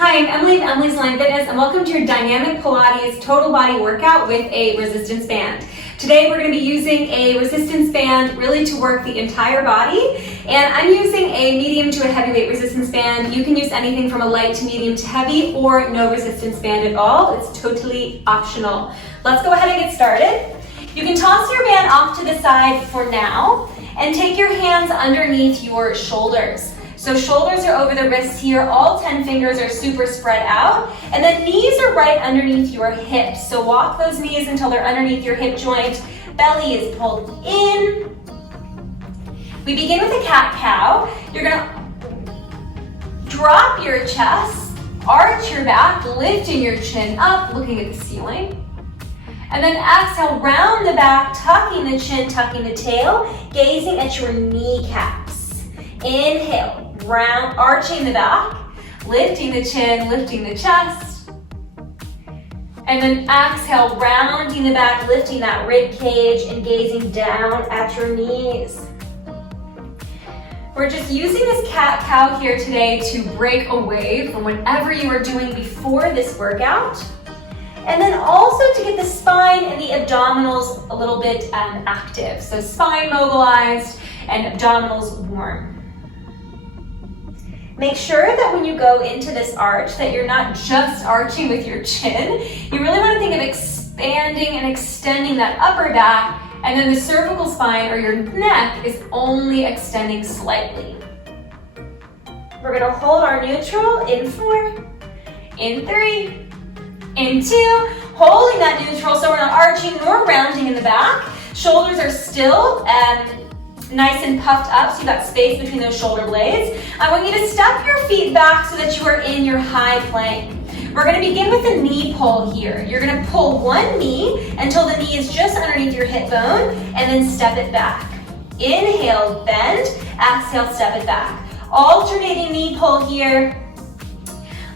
Hi, I'm Emily of Emily's Lengthen, and welcome to your dynamic Pilates total body workout with a resistance band. Today we're going to be using a resistance band really to work the entire body, and I'm using a medium to a heavyweight resistance band. You can use anything from a light to medium to heavy or no resistance band at all. It's totally optional. Let's go ahead and get started. You can toss your band off to the side for now and take your hands underneath your shoulders. So shoulders are over the wrists here, all 10 fingers are super spread out, and then knees are right underneath your hips. So walk those knees until they're underneath your hip joint. Belly is pulled in. We begin with a cat-cow. You're gonna drop your chest, arch your back, lifting your chin up, looking at the ceiling. And then exhale, round the back, tucking the chin, tucking the tail, gazing at your kneecaps. Inhale. Round, arching the back, lifting the chin, lifting the chest. And then exhale, rounding the back, lifting that rib cage and gazing down at your knees. We're just using this cat-cow here today to break away from whatever you were doing before this workout. And then also to get the spine and the abdominals a little bit active. So spine mobilized and abdominals warm. Make sure that when you go into this arch that you're not just arching with your chin. You really want to think of expanding and extending that upper back, and then the cervical spine or your neck is only extending slightly. We're going to hold our neutral in 4, in 3, in 2, holding that neutral so we're not arching nor rounding in the back. Shoulders are still nice and puffed up, so you've got space between those shoulder blades. I want you to step your feet back so that you are in your high plank. We're going to begin with a knee pull here. You're going to pull one knee until the knee is just underneath your hip bone, and then step it back. Inhale, bend, exhale, step it back. Alternating knee pull here.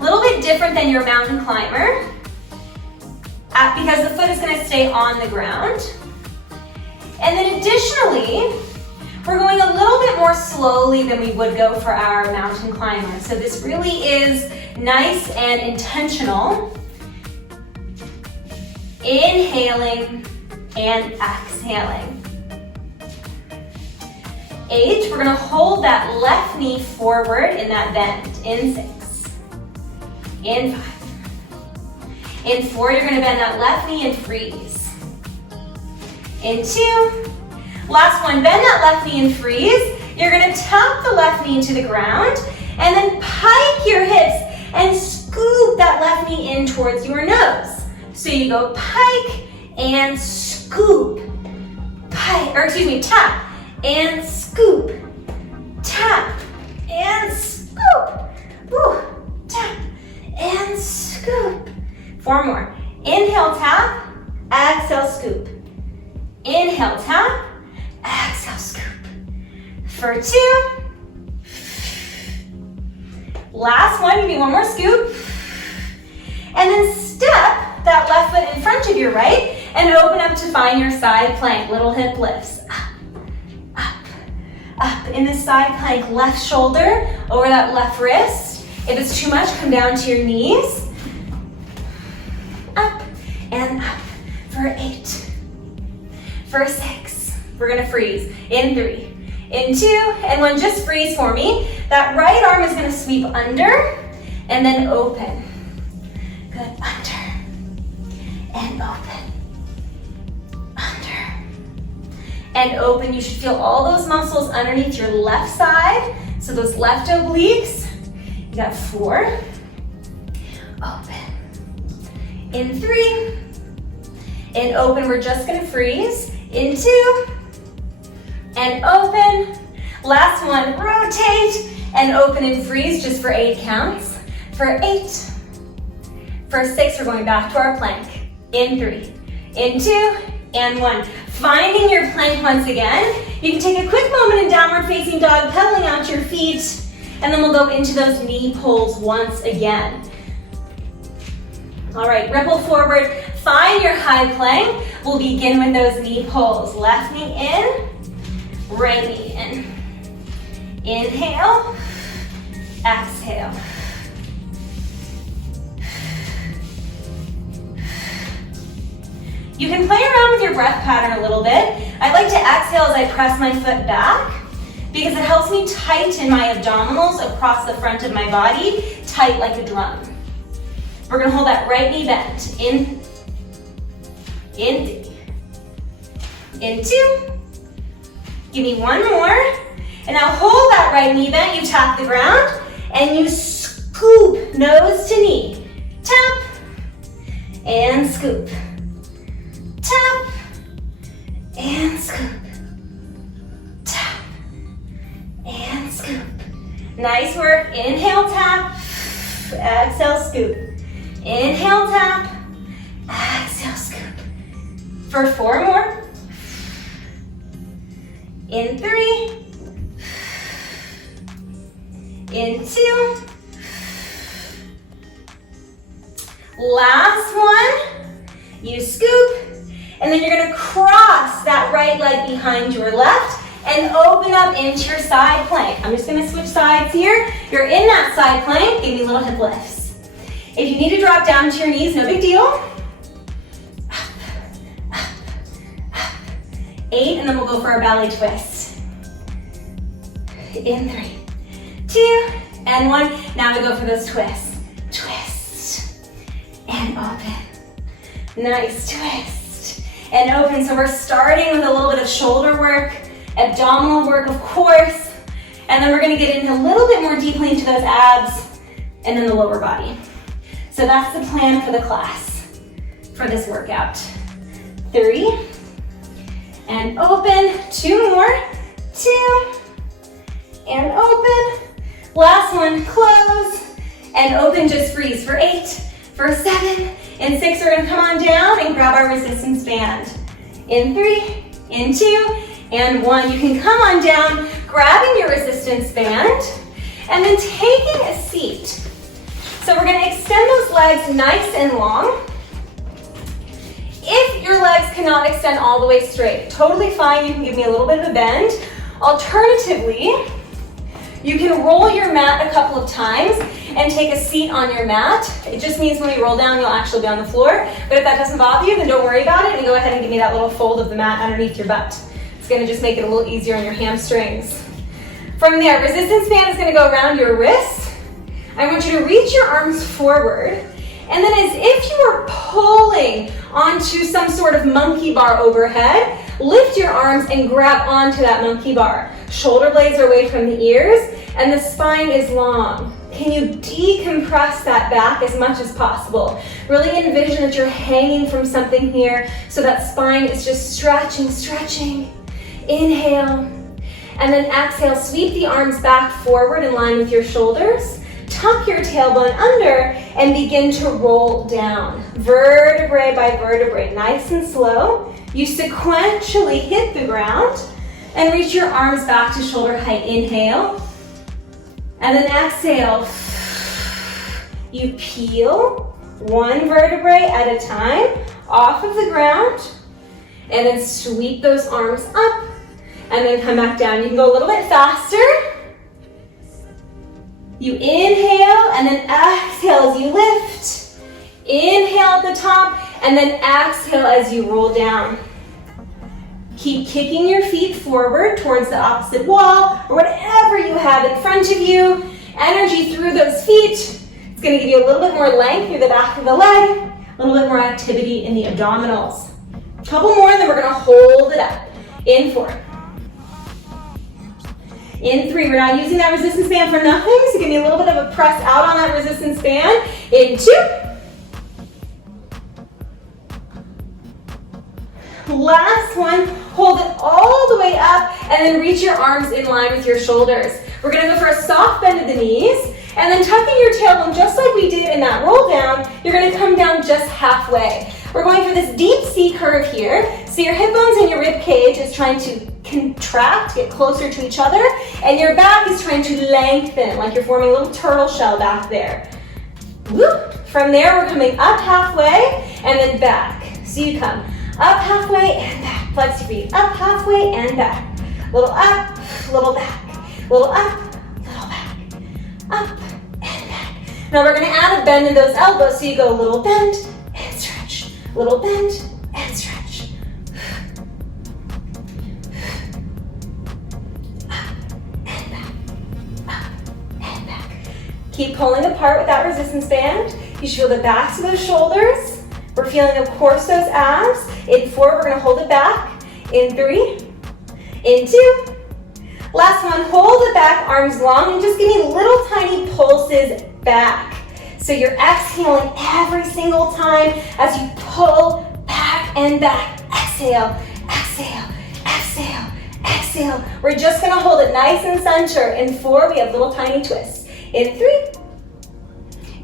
A little bit different than your mountain climber, because the foot is going to stay on the ground. And then additionally, we're going a little bit more slowly than we would go for our mountain climber. So this really is nice and intentional. Inhaling and exhaling. 8, we're gonna hold that left knee forward in that bend. In 6, in 5. In 4, you're gonna bend that left knee and freeze. In 2, last one, bend that left knee and freeze. You're gonna tap the left knee to the ground and then pike your hips and scoop that left knee in towards your nose. So you go pike and scoop, pike, or excuse me, tap and scoop, tap and scoop, woo, tap and scoop. 4 more. Inhale, tap, exhale, scoop. Inhale, tap, exhale, scoop. For 2. Last one, give me one more scoop. And then step that left foot in front of your right and open up to find your side plank. Little hip lifts. Up, up, up. In the side plank, left shoulder over that left wrist. If it's too much, come down to your knees. Up and up. For 8. For 6. We're gonna freeze. In 3, in 2, and 1. Just freeze for me. That right arm is gonna sweep under and then open. Good, under and open, under and open. You should feel all those muscles underneath your left side. So those left obliques. You got 4, open. In 3, and open. We're just gonna freeze. In 2, and open. Last one, rotate and open and freeze just for 8 counts. For 8. For 6, we're going back to our plank. In 3, in 2, and 1. Finding your plank once again. You can take a quick moment in downward facing dog, pedaling out your feet, and then we'll go into those knee pulls once again. All right, ripple forward, find your high plank. We'll begin with those knee pulls. Left knee in, right knee in. Inhale, exhale. You can play around with your breath pattern a little bit. I like to exhale as I press my foot back because it helps me tighten my abdominals across the front of my body, tight like a drum. We're gonna hold that right knee bent. In 3, in 2, give me one more. And now hold that right knee bent, you tap the ground, and you scoop nose to knee. Tap, and scoop. Tap, and scoop. Tap, and scoop. Nice work. Inhale, tap. Exhale, scoop. Inhale, tap. Exhale, scoop. For 4 more. In 3. In 2. Last one. You scoop. And then you're gonna cross that right leg behind your left and open up into your side plank. I'm just gonna switch sides here. You're in that side plank, give me little hip lifts. If you need to drop down to your knees, no big deal. Up, up, up. 8, and then we'll go for our ballet twist. In 3, 2, and 1. Now we go for those twists. Twist, and open. Nice twist. And open, so we're starting with a little bit of shoulder work, abdominal work, of course, and then we're gonna get into a little bit more deeply into those abs and then the lower body. So that's the plan for the class, for this workout. 3, and open, 2 more, 2, and open. Last one, close, and open, just freeze for 8, for 7, in 6, we're gonna come on down and grab our resistance band. In 3, in 2, and 1. You can come on down, grabbing your resistance band, and then taking a seat. So we're gonna extend those legs nice and long. If your legs cannot extend all the way straight, totally fine, you can give me a little bit of a bend. Alternatively, you can roll your mat a couple of times and take a seat on your mat. It just means when we roll down, you'll actually be on the floor. But if that doesn't bother you, then don't worry about it and go ahead and give me that little fold of the mat underneath your butt. It's gonna just make it a little easier on your hamstrings. From there, resistance band is gonna go around your wrists. I want you to reach your arms forward. And then as if you were pulling onto some sort of monkey bar overhead, lift your arms and grab onto that monkey bar. Shoulder blades are away from the ears and the spine is long. Can you decompress that back as much as possible? Really envision that you're hanging from something here so that spine is just stretching, stretching. Inhale. And then exhale, sweep the arms back forward in line with your shoulders. Tuck your tailbone under and begin to roll down. Vertebrae by vertebrae, nice and slow. You sequentially hit the ground and reach your arms back to shoulder height. Inhale. And then exhale. You peel one vertebrae at a time off of the ground and then sweep those arms up and then come back down. You can go a little bit faster. You inhale and then exhale as you lift. Inhale at the top and then exhale as you roll down. Keep kicking your feet forward towards the opposite wall or whatever you have in front of you. Energy through those feet. It's going to give you a little bit more length through the back of the leg, a little bit more activity in the abdominals. A couple more and then we're going to hold it up. In 4. In 3, we're not using that resistance band for nothing, so give me a little bit of a press out on that resistance band. In 2. Last one, hold it all the way up and then reach your arms in line with your shoulders. We're gonna go for a soft bend of the knees and then tucking your tailbone just like we did in that roll down, you're gonna come down just halfway. We're going for this deep C curve here. So your hip bones and your rib cage is trying to contract, get closer to each other, and your back is trying to lengthen, like you're forming a little turtle shell back there. Whoop. From there, we're coming up halfway and then back. So you come up halfway and back. Flex your feet. Up halfway and back. Little up, little back. Little up, little back. Up and back. Now we're going to add a bend in those elbows. So you go little bend and stretch. Little bend and stretch. Keep pulling apart with that resistance band. You should feel the backs of those shoulders. We're feeling, of course, those abs. In 4, we're gonna hold it back. In 3, in 2. Last one, hold it back, arms long, and just give me little tiny pulses back. So you're exhaling every single time as you pull back and back. Exhale, exhale, exhale, exhale. We're just gonna hold it nice and center. In 4, we have little tiny twists. In 3,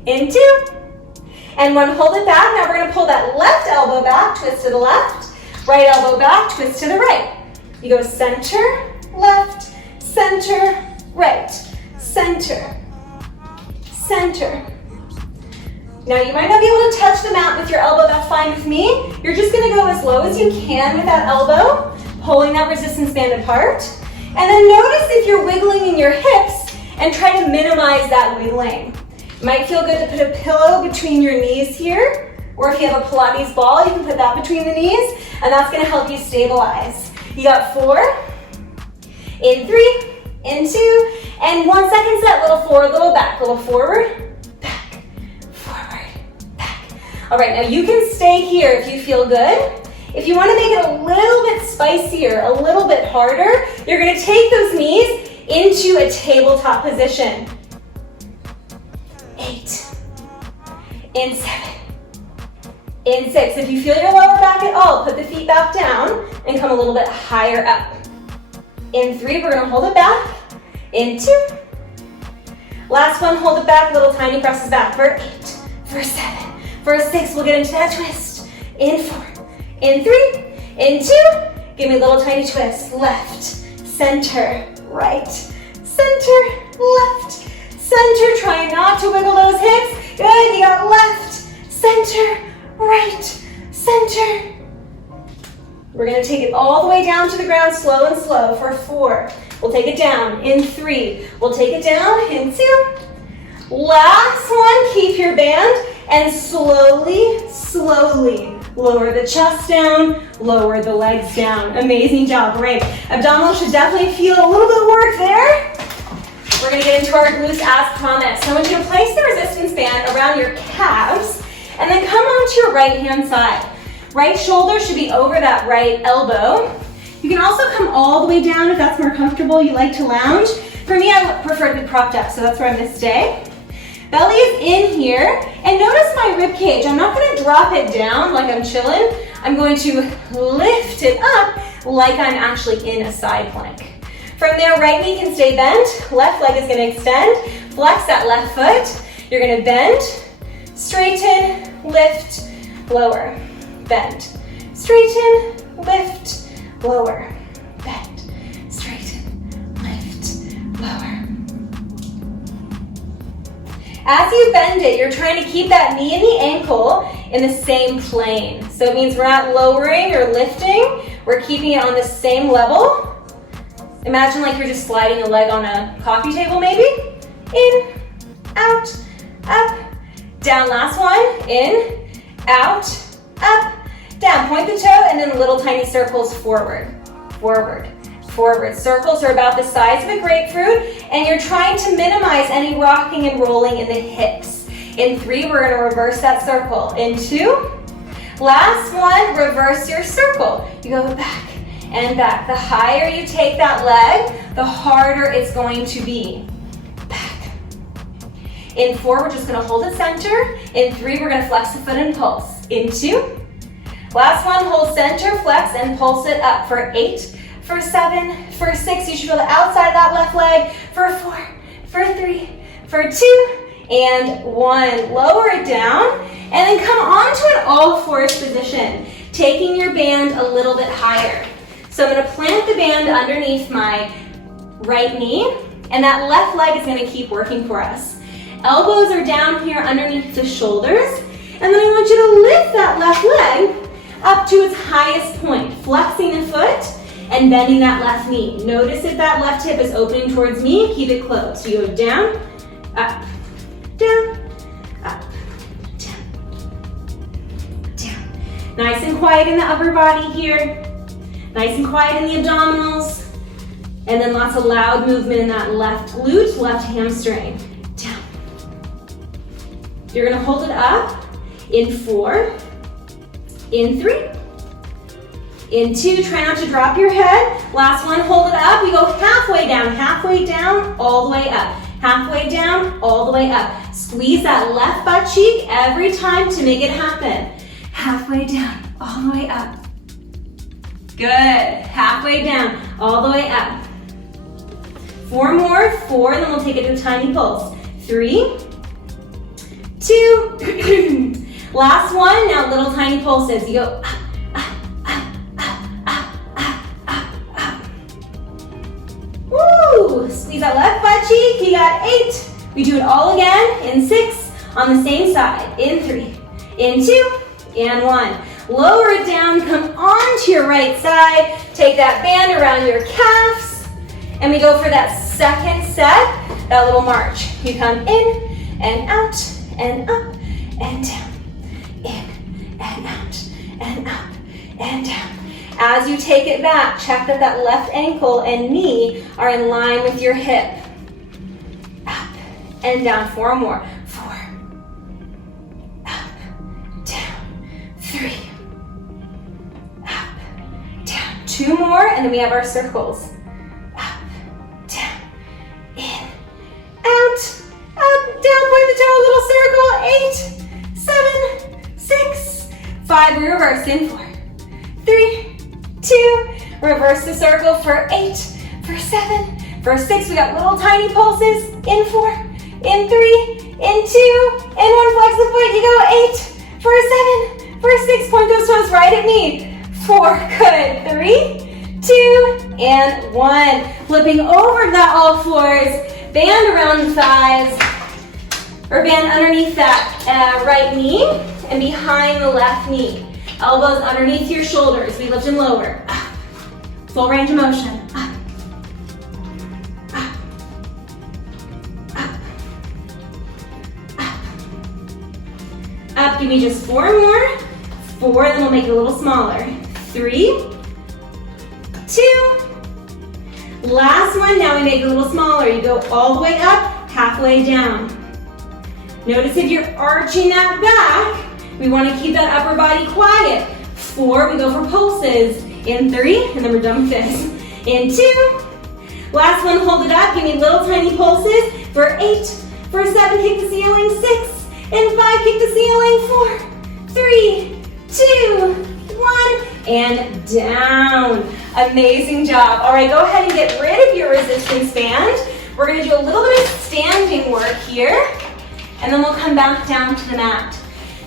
in 2, and 1, hold it back. Now we're gonna pull that left elbow back, twist to the left, right elbow back, twist to the right. You go center, left, center, right, center, center. Now you might not be able to touch the mat with your elbow, that's fine with me. You're just gonna go as low as you can with that elbow, pulling that resistance band apart. And then notice if you're wiggling in your hips and try to minimize that wiggling. It might feel good to put a pillow between your knees here, or if you have a Pilates ball, you can put that between the knees, and that's gonna help you stabilize. You got 4, in 3, in 2, and 1 second set, little forward, little back, little forward, back, forward, back. All right, now you can stay here if you feel good. If you wanna make it a little bit spicier, a little bit harder, you're gonna take those knees into a tabletop position. 8, in 7, in 6. If you feel your lower back at all, put the feet back down and come a little bit higher up. In 3, we're gonna hold it back. In 2. Last one, hold it back, little tiny presses back for 8, for 7, for 6. We'll get into that twist. In 4, in 3, in 2. Give me a little tiny twist. Left, center, right, center, left, center. Try not to wiggle those hips. Good, you got left, center, right, center. We're gonna take it all the way down to the ground, slow and slow. For 4, we'll take it down. In 3, we'll take it down. In 2. Last one, keep your band, and slowly, slowly lower the chest down, lower the legs down. Amazing job, great. Abdominals should definitely feel a little bit of work there. We're gonna get into our glutes as promised. So I want you to place the resistance band around your calves, and then come onto your right-hand side. Right shoulder should be over that right elbow. You can also come all the way down if that's more comfortable. You like to lounge. For me, I prefer to be propped up, so that's where I'm gonna stay. Belly is in here, and notice my rib cage. I'm not gonna drop it down like I'm chilling. I'm going to lift it up like I'm actually in a side plank. From there, right knee can stay bent. Left leg is gonna extend. Flex that left foot. You're gonna bend, straighten, lift, lower, bend, straighten, lift, lower, bend, straighten, lift, lower. As you bend it, you're trying to keep that knee and the ankle in the same plane. So it means we're not lowering or lifting, we're keeping it on the same level. Imagine like you're just sliding a leg on a coffee table maybe. In, out, up, down. Last one, in, out, up, down. Point the toe and then little tiny circles forward, forward, forward. Circles are about the size of a grapefruit, and you're trying to minimize any rocking and rolling in the hips. In 3, we're gonna reverse that circle. In 2, last one, reverse your circle. You go back and back. The higher you take that leg, the harder it's going to be. Back. In 4, we're just gonna hold it center. In 3, we're gonna flex the foot and pulse. In 2, last one, hold center, flex, and pulse it up. For 8, for 7, for 6, you should feel the outside of that left leg. For 4, for 3, for 2, and 1. Lower it down, and then come onto an all-fours position, taking your band a little bit higher. So I'm gonna plant the band underneath my right knee, and that left leg is gonna keep working for us. Elbows are down here underneath the shoulders, and then I want you to lift that left leg up to its highest point, flexing the foot and bending that left knee. Notice if that left hip is opening towards me, keep it closed. So you go down, up, down, up, down, down. Nice and quiet in the upper body here. Nice and quiet in the abdominals. And then lots of loud movement in that left glute, left hamstring. Down, You're gonna hold it up in 4, in 3, in 2, try not to drop your head. Last one, hold it up. We go halfway down, all the way up. Halfway down, all the way up. Squeeze that left butt cheek every time to make it happen. Halfway down, all the way up. Good, halfway down, all the way up. 4 more, 4, and then we'll take it to a tiny pulse. 3, 2, last one, now little tiny pulses. You go up, up, up, up, up, up, up, up. Woo! Squeeze that left butt cheek, you got 8. We do it all again in 6, on the same side. In 3, in 2, and 1. Lower it down, come onto your right side. Take that band around your calves. And we go for that second set, that little march. You come in and out and up and down. In and out and up and down. As you take it back, check that that left ankle and knee are in line with your hip. Up and down. 4 more. 4. Up, down. 3. Up, down. 2 more, and then we have our circles. Up, down, in, out, up, down, point the toe, little circle. 8, 7, 6, 5. We reverse in 4, 3, 2. Reverse the circle for 8, for 7, for 6. We got little tiny pulses. In 4, in 3, in 2, and 1. Flex the foot. You go 8, for 7, for 6. Point those toes right at me. 4. Good. 3, 2, and 1. Flipping over that all fours. Band around the thighs, or band underneath that right knee and behind the left knee. Elbows underneath your shoulders. We lift and lower. Up. Full range of motion. Up. Up. Up. Up. Up. Give me just 4 more. 4, then we'll make it a little smaller. 3, 2. Last one, now we make it a little smaller. You go all the way up, halfway down. Notice if you're arching that back, we want to keep that upper body quiet. 4, we go for pulses. In 3, and then we're done with this. In 2, last one, hold it up. Give me little tiny pulses. For 8, for 7, kick the ceiling. 6, and 5, kick the ceiling. 4, 3, 2, 1, and down. Amazing job. All right, go ahead and get rid of your resistance band. We're gonna do a little bit of standing work here, and then we'll come back down to the mat.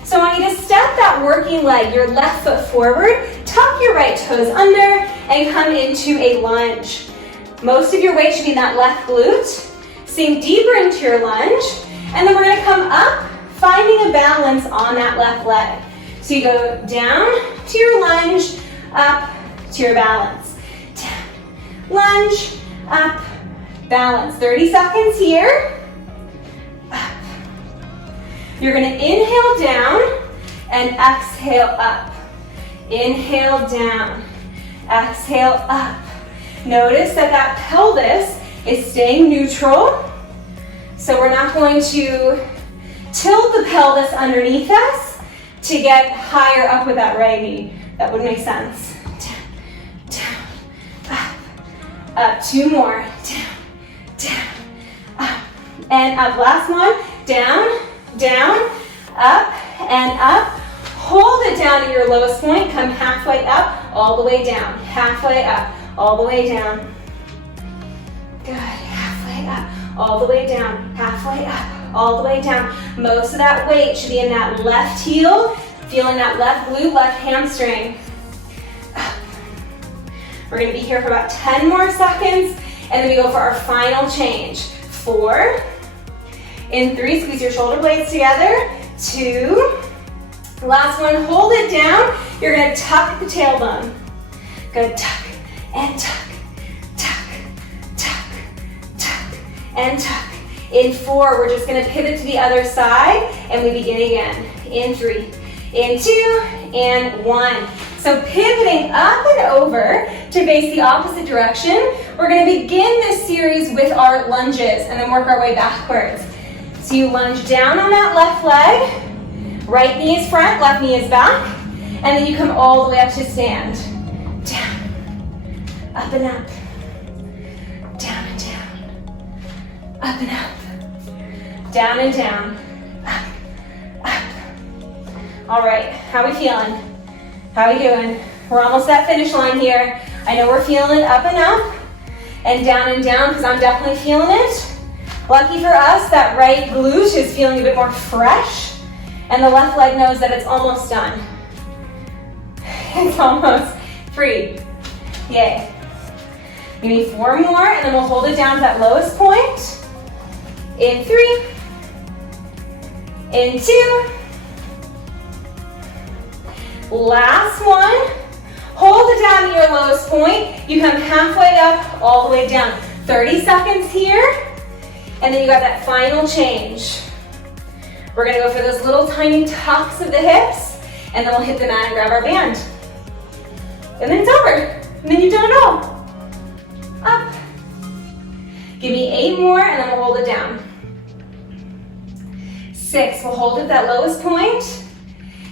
So I want you to step that working leg, your left foot forward, tuck your right toes under, and come into a lunge. Most of your weight should be in that left glute. Sink deeper into your lunge, and then we're gonna come up, finding a balance on that left leg. So you go down to your lunge, up to your balance. Down, lunge, up, balance. 30 seconds here. Up. You're gonna inhale down and exhale up. Inhale down, exhale up. Notice that that pelvis is staying neutral. So we're not going to tilt the pelvis underneath us to get higher up with that right knee. That would make sense. Down, down, up, up. 2 more. Down, down, up, and up. Last one. Down, down, up, and up. Hold it down at your lowest point. Come halfway up, all the way down. Halfway up, all the way down. Good. Halfway up, all the way down. Halfway up, all the way down. Most of that weight should be in that left heel, feeling that left glute, left hamstring. Up. We're gonna be here for about 10 more seconds, and then we go for our final change. 4, in 3, squeeze your shoulder blades together. 2, last one, hold it down. You're gonna tuck the tailbone. Good, tuck, and tuck, tuck, tuck, tuck, and tuck. In 4, we're just gonna pivot to the other side, and we begin again. In 3, in 2, and 1. So pivoting up and over to face the opposite direction, we're gonna begin this series with our lunges and then work our way backwards. So you lunge down on that left leg, right knee is front, left knee is back, and then you come all the way up to stand. Down, up and up, down and down, up and up, down and down, up, up. All right, how are we feeling? How are we doing? We're almost at finish line here. I know we're feeling it up and down because I'm definitely feeling it. Lucky for us, that right glute is feeling a bit more fresh, and the left leg knows that it's almost done. It's almost free. Yay. Give me 4 more, and then we'll hold it down to that lowest point. In 3, in 2, last one. Hold it down to your lowest point. You come halfway up, all the way down. 30 seconds here. And then you got that final change. We're gonna go for those little tiny tucks of the hips, and then we'll hit the mat and grab our band. And then it's over. And then you've done it all. Up. Give me 8 more, and then we'll hold it down. 6, we'll hold at that lowest point.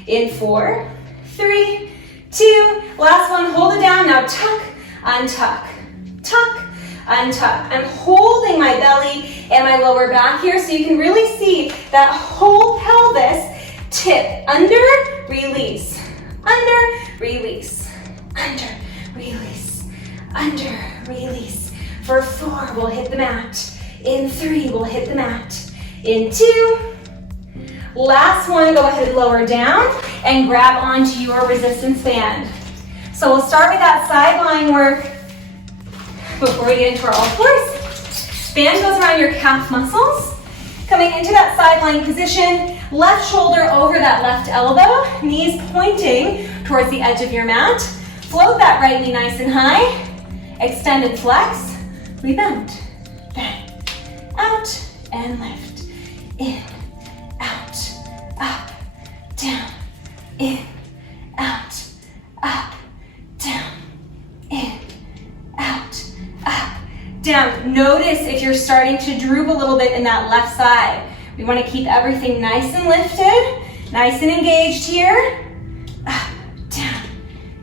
In 4, 3, 2, last one, hold it down. Now tuck, untuck, tuck, untuck. I'm holding my belly and my lower back here so you can really see that whole pelvis tip. Under, release, under, release, under, release, under, release. For 4, we'll hit the mat. In 3, we'll hit the mat. In 2, last one, go ahead and lower down and grab onto your resistance band. So we'll start with that sideline work before we get into our all fours. Band goes around your calf muscles. Coming into that sideline position, left shoulder over that left elbow, knees pointing towards the edge of your mat. Float that right knee nice and high. Extend and flex. We bend, out and lift. In, out, up, down, in, out, up, down, in, out, up, down. Notice if you're starting to droop a little bit in that left side. We want to keep everything nice and lifted, nice and engaged here. Up, down,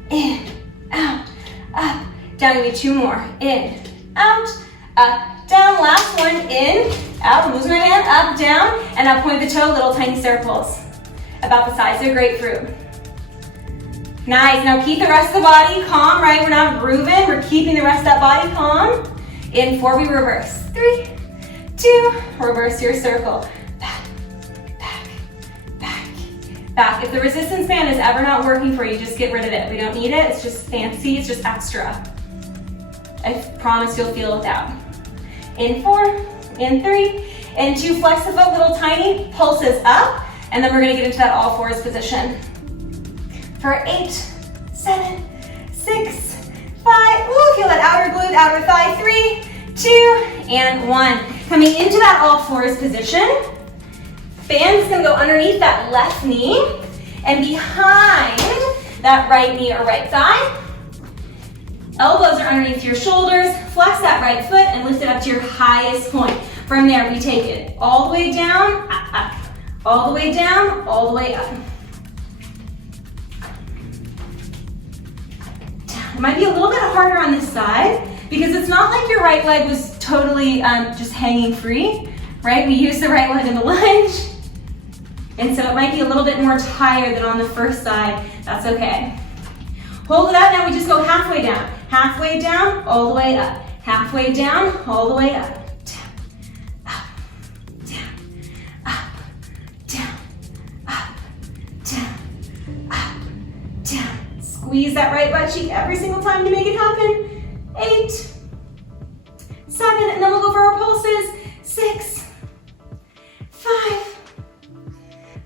in, out, up, down. Give me 2 more. In, out, up, down. Last one. In, out. Lose my hand. Up, down, and up. Point the toe. Little tiny circles, about the size of a grapefruit. Nice. Now keep the rest of the body calm. Right? We're not grooving. We're keeping the rest of that body calm. In 4, we reverse. 3, 2. Reverse your circle. Back, back, back, back. If the resistance band is ever not working for you, just get rid of it. We don't need it. It's just fancy. It's just extra. I promise you'll feel it without. In 4, in 3, in 2, flex the foot, little tiny pulses up, and then we're gonna get into that all fours position. For 8, 7, 6, 5, ooh, feel that outer glute, outer thigh, 3, 2, and 1. Coming into that all fours position, band's gonna go underneath that left knee and behind that right knee or right thigh. Elbows are underneath your shoulders. Flex that right foot and lift it up to your highest point. From there, we take it all the way down, up, all the way down, all the way up. It might be a little bit harder on this side because it's not like your right leg was totally just hanging free, right? We use the right leg in the lunge, and so it might be a little bit more tired than on the first side. That's okay. Hold it up. Now we just go halfway down, all the way up, halfway down, all the way up, down, up, down, up, down, up, down, up, down. Squeeze that right butt cheek every single time to make it happen. 8, 7, and then we'll go for our pulses. 6, 5,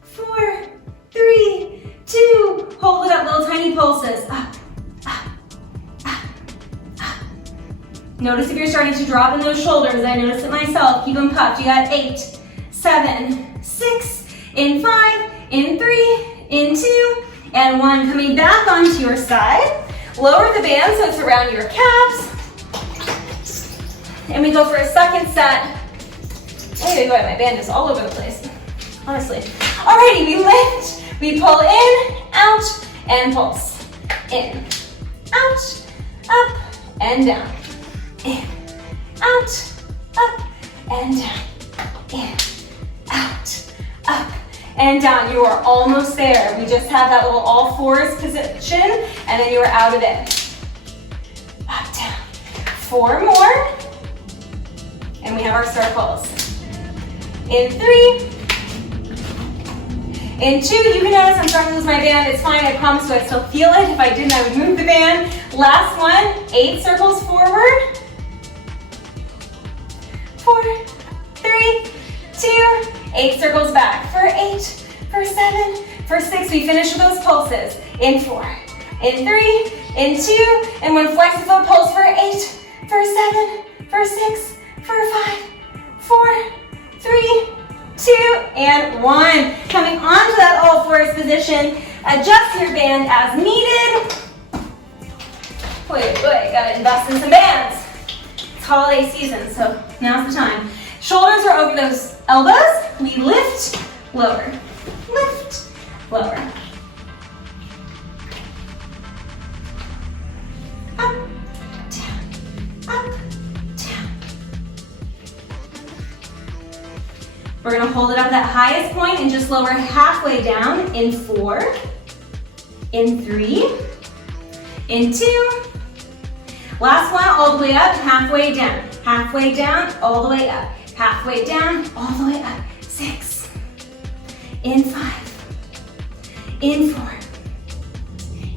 4, 3, 2. Hold it up, little tiny pulses. Up, up, up, up. Notice if you're starting to drop in those shoulders. I noticed it myself. Keep them puffed. You got 8, 7, 6, in 5, in 3, in 2, and 1. Coming back onto your side. Lower the band so it's around your calves. And we go for a second set Wait, my band is all over the place, honestly. Alrighty, we lift, we pull in, out, and pulse. In, out, up, and down. In, out, up, and down. In, out, up, and down. You are almost there. We just have that little all fours position, and then you are out of it. Up, down. 4 more. And we have our circles. In 3. In 2, you can notice I'm starting to lose my band. It's fine, I promise you I still feel it. If I didn't, I would move the band. Last one, 8 circles forward. 4, 3, 2, 8 circles back. For 8, for 7, for 6. We finish with those pulses. In 4, in 3, in 2, and one flexible pulse for 8, for 7, for 6, for 5, 4, 3, 2, and 1. Coming onto that all fours position, adjust your band as needed. Wait, gotta invest in some bands. It's holiday season, so now's the time. Shoulders are over those elbows. We lift, lower, lift, lower. Up, down, up, down. We're gonna hold it up at that highest point and just lower halfway down in 4, in 3, in 2. Last one, all the way up, halfway down, all the way up, halfway down, all the way up. 6, in 5, in 4,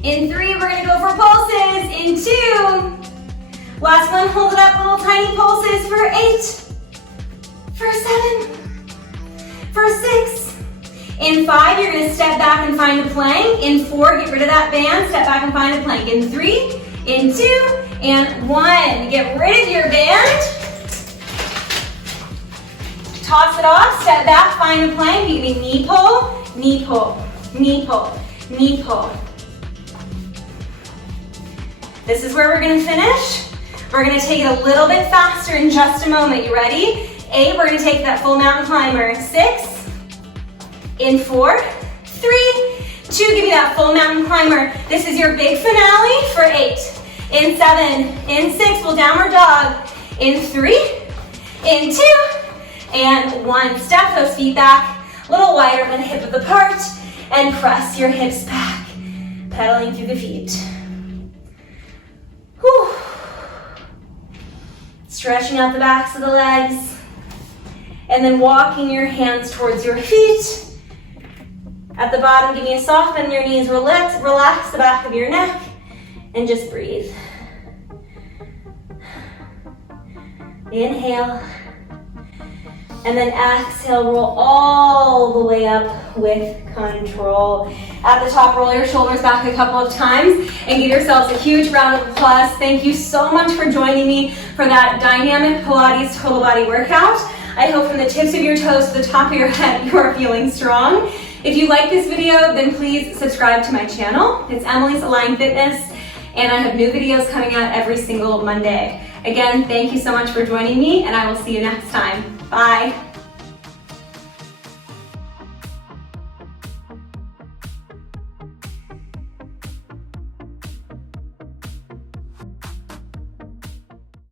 in 3, we're gonna go for pulses, in 2. Last one, hold it up, little tiny pulses for 8, for 7, for 6. In 5, you're gonna step back and find a plank. In 4, get rid of that band, step back and find a plank. In 3, in 2, and 1. Get rid of your band. Toss it off, step back, find a plank. You can knee pull, knee pull, knee pull, knee pull. This is where we're gonna finish. We're gonna take it a little bit faster in just a moment. You ready? 8, we're gonna take that full mountain climber. 6, in 4, 3, 2, give me that full mountain climber. This is your big finale for 8. In 7, in 6, we'll downward dog. In 3, in 2, and 1. Step those feet back, a little wider than hip width apart, and press your hips back, pedaling through the feet. Whew. Stretching out the backs of the legs, and then walking your hands towards your feet. At the bottom, give me a soft bend in your knees, relax the back of your neck, and just breathe. Inhale, and then exhale, roll all the way up with control. At the top, roll your shoulders back a couple of times and give yourselves a huge round of applause. Thank you so much for joining me for that dynamic Pilates total body workout. I hope from the tips of your toes to the top of your head, you are feeling strong. If you like this video, then please subscribe to my channel. It's Emily's Align Fitness, and I have new videos coming out every single Monday. Again, thank you so much for joining me, and I will see you next time. Bye.